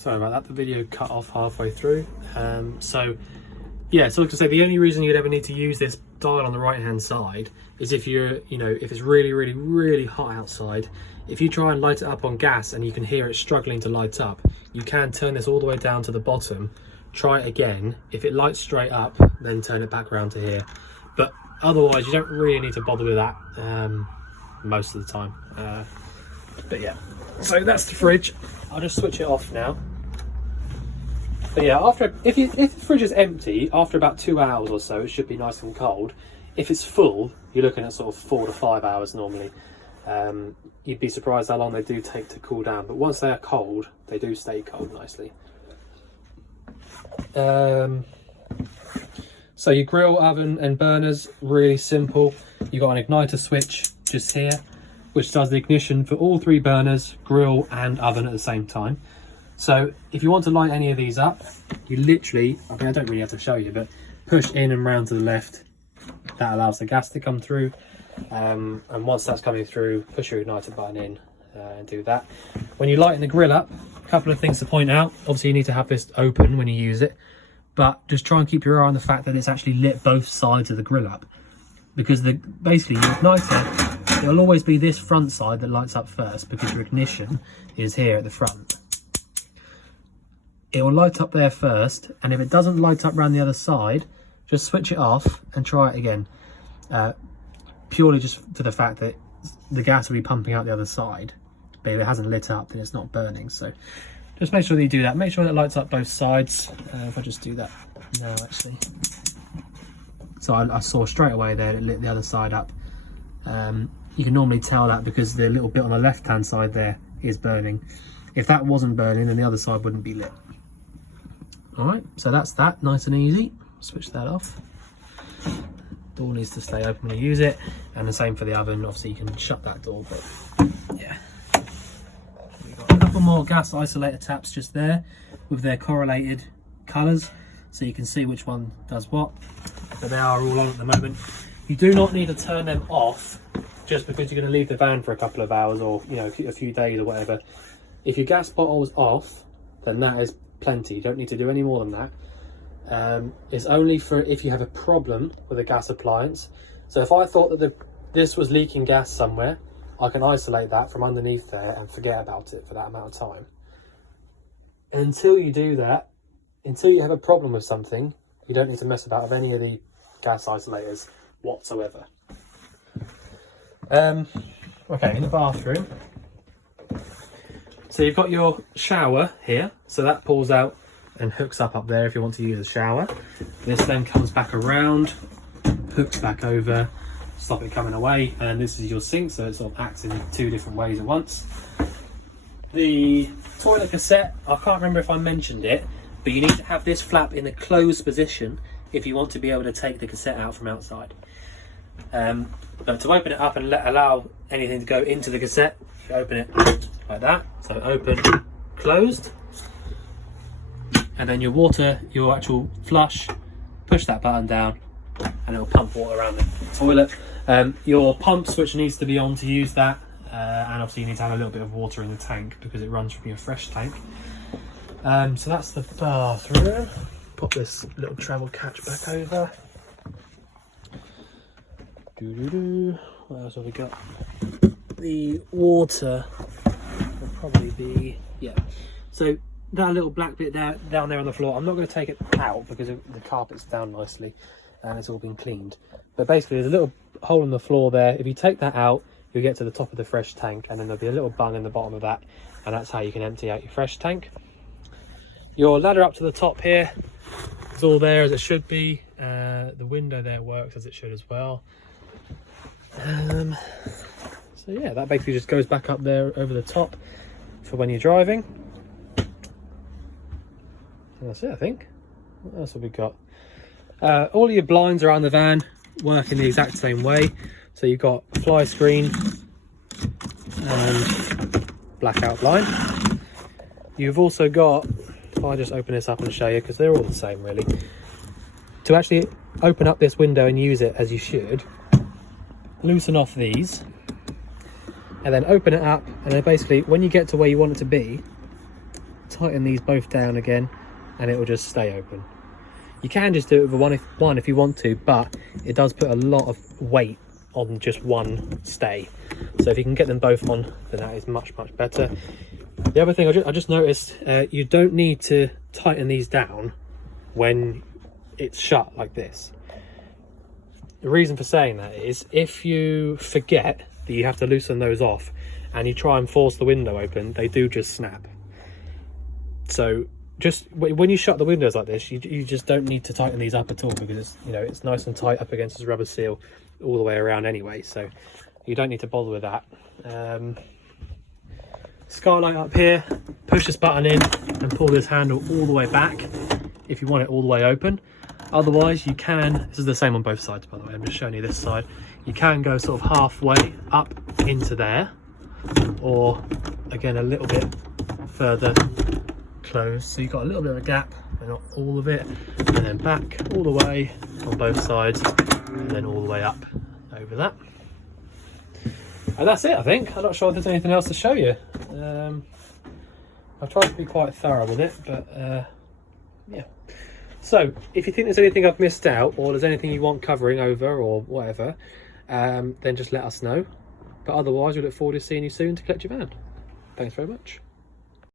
Sorry about that, the video cut off halfway through. So like I say, the only reason you'd ever need to use this dial on the right hand side is if you're, if it's really hot outside. If you try and light it up on gas and you can hear it struggling to light up, you can turn this all the way down to the bottom, try it again. If it lights straight up, then turn it back around to here. But otherwise, you don't really need to bother with that most of the time. But yeah, so that's the fridge. I'll just switch it off now. But yeah, if the fridge is empty, after about 2 hours or so, it should be nice and cold. If it's full, you're looking at sort of 4 to 5 hours normally. You'd be surprised how long they do take to cool down, but once they are cold, they do stay cold nicely. So your grill, oven and burners, really simple. You've got an igniter switch just here, which does the ignition for all 3 burners, grill and oven at the same time. So if you want to light any of these up, you literally, I don't really have to show you, but push in and round to the left. That allows the gas to come through. And once that's coming through, push your igniter button in and do that. When you lighten the grill up, a couple of things to point out. Obviously you need to have this open when you use it, but just try and keep your eye on the fact that it's actually lit both sides of the grill up, because basically your igniter, it'll always be this front side that lights up first, because your ignition is here at the front. It will light up there first, and if it doesn't light up around the other side, just switch it off and try it again. Purely just for the fact that the gas will be pumping out the other side, but if it hasn't lit up, then it's not burning. So just make sure that you do that. Make sure that it lights up both sides. If I just do that now, actually. So I saw straight away there it lit the other side up. You can normally tell that because the little bit on the left hand side there is burning. If that wasn't burning, then the other side wouldn't be lit. Alright, so that's that, nice and easy. Switch that off. Door needs to stay open when you use it, and the same for the oven. Obviously you can shut that door, but yeah. We've got a couple more gas isolator taps just there with their correlated colours, so you can see which one does what. But they are all on at the moment. You do not need to turn them off just because you're going to leave the van for a couple of hours, or a few days or whatever. If your gas bottle is off, then that is plenty. You don't need to do any more than that. It's only for if you have a problem with a gas appliance. So if I thought that this was leaking gas somewhere, I can isolate that from underneath there and forget about it for that amount of time. And until you do that, until you have a problem with something, you don't need to mess about with any of the gas isolators whatsoever. Okay, in the bathroom, so you've got your shower here, so that pulls out and hooks up there if you want to use a shower. This then comes back around, hooks back over, stop it coming away, and this is your sink, so it sort of acts in 2 different ways at once. The toilet cassette, I can't remember if I mentioned it, but you need to have this flap in a closed position if you want to be able to take the cassette out from outside. But to open it up and allow anything to go into the cassette, you open it like that. So open, closed, and then your water, your actual flush, push that button down and it'll pump water around the toilet. Your pump switch needs to be on to use that, and obviously you need to have a little bit of water in the tank because it runs from your fresh tank. So that's the bathroom. Pop this little travel catch back over. What else have we got? The water will probably be, yeah. So that little black bit down there on the floor, I'm not going to take it out because the carpet's down nicely and it's all been cleaned. But basically there's a little hole in the floor there. If you take that out, you'll get to the top of the fresh tank, and then there'll be a little bung in the bottom of that, and that's how you can empty out your fresh tank. Your ladder up to the top here is all there as it should be. The window there works as it should as well. So yeah, that basically just goes back up there over the top for when you're driving. And that's it, I think. What else have we got? All of your blinds around the van work in the exact same way. So you've got fly screen and blackout blind. You've also got, if I just open this up and show you, because they're all the same really. To actually open up this window and use it as you should, loosen off these and then open it up, and then basically when you get to where you want it to be, tighten these both down again and it will just stay open. You can just do it with one if you want to, but it does put a lot of weight on just one stay. So if you can get them both on, then that is much better. The other thing I just noticed, you don't need to tighten these down when it's shut like this. The reason for saying that is if you forget that you have to loosen those off and you try and force the window open, they do just snap. So just when you shut the windows like this, you just don't need to tighten these up at all, because it's, you know, it's nice and tight up against this rubber seal all the way around anyway, so you don't need to bother with that. Skylight up here, push this button in and pull this handle all the way back if you want it all the way open. Otherwise you can, this is the same on both sides by the way, I'm just showing you this side, you can go sort of halfway up into there, or again a little bit further closed, so you've got a little bit of a gap but not all of it, and then back all the way on both sides and then all the way up over that. And that's it, I think. I'm not sure if there's anything else to show you. I've tried to be quite thorough with it, but yeah. So if you think there's anything I've missed out, or there's anything you want covering over or whatever, then just let us know. But otherwise we look forward to seeing you soon to collect your van. Thanks very much.